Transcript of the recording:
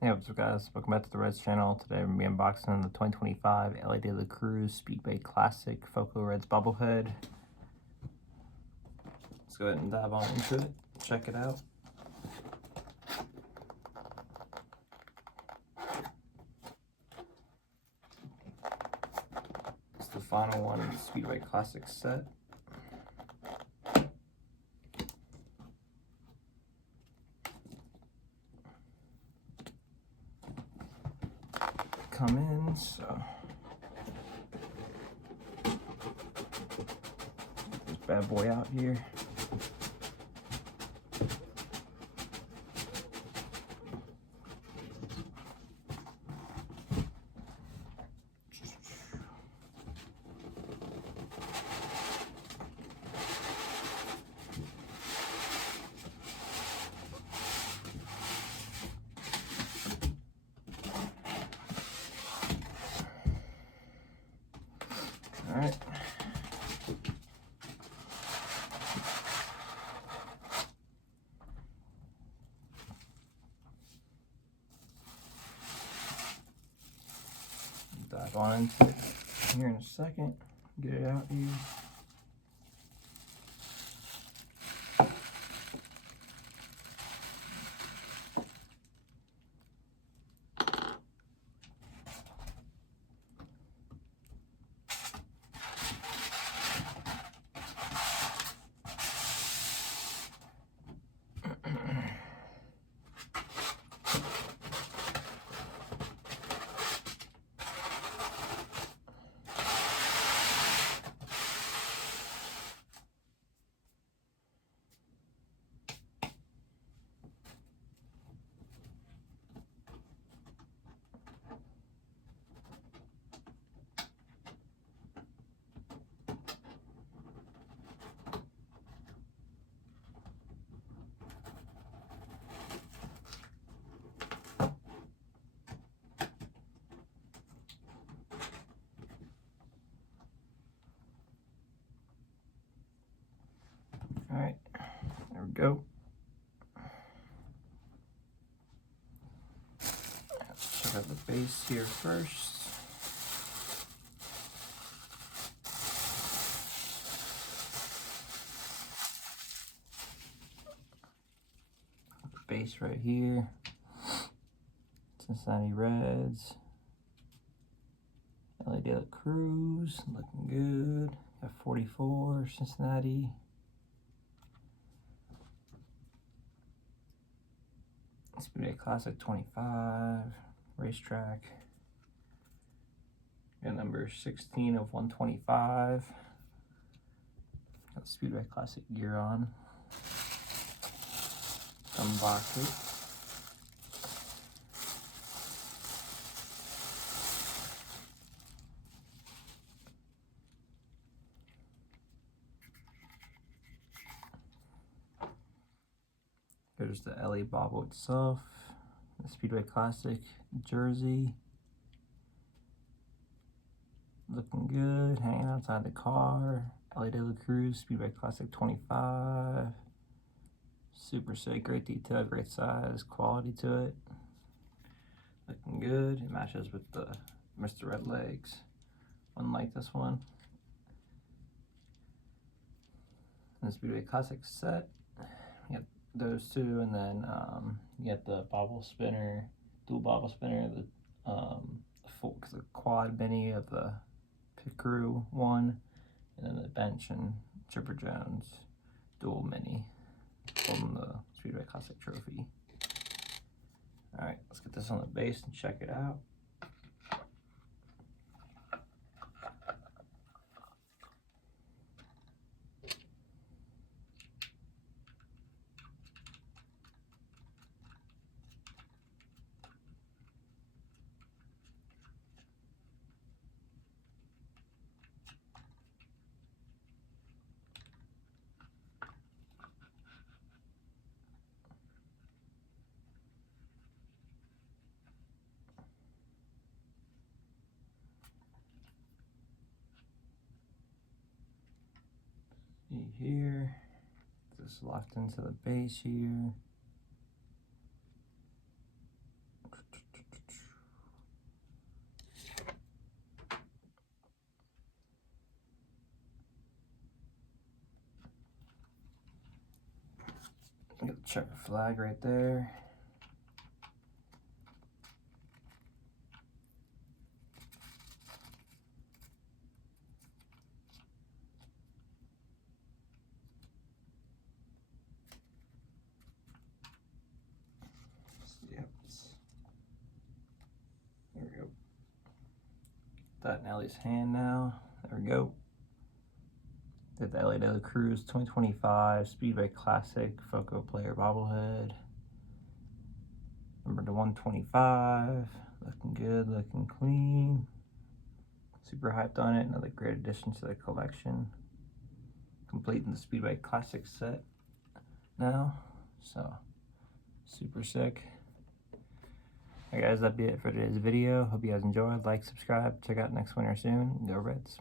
Hey, what's up guys, welcome back to the Reds channel. Today we're going to be unboxing the 2025 Elly Cruz Speedway Classic Foco Reds Bobblehead. Let's go ahead and dive on into it, check it out. It's the final one in the Speedway Classic set. Come in, so this bad boy out here. All right. Dive on into it here in a second. Get it out here. All right, there we go. Let's check out the base here first. Base right here. Cincinnati Reds. Elly Cruz, looking good. Got 44, Cincinnati. Speedway Classic 25, racetrack. Got number 16 of 125. Got the Speedway Classic gear on. Unbox it. There's the Elly bobble itself, the Speedway Classic jersey. Looking good, hanging outside the car. Elly Cruz, Speedway Classic 25. Super sick, great detail, great size, quality to it. Looking good, it matches with the Mr. Red legs, unlike this one. And the Speedway Classic set, you got those two, and then you get the bobble spinner, dual bobble spinner, the quad mini of the Pit Crew one, and then the bench and Chipper Jones dual mini holding the Speedway Classic trophy. All right, let's get this on the base and check it out. See here, this locked into the base here. check flag right there. Yep. There we go. That in Elly's hand now. There we go. Did the Elly Cruz 2025 Speedway Classic Foco player bobblehead. Number to 125. Looking good, looking clean. Super hyped on it. Another great addition to the collection. Completing the Speedway Classic set now. So, super sick. Alright guys, that'd be it for today's video. Hope you guys enjoyed. Like, subscribe, check out next winner soon. Go Reds.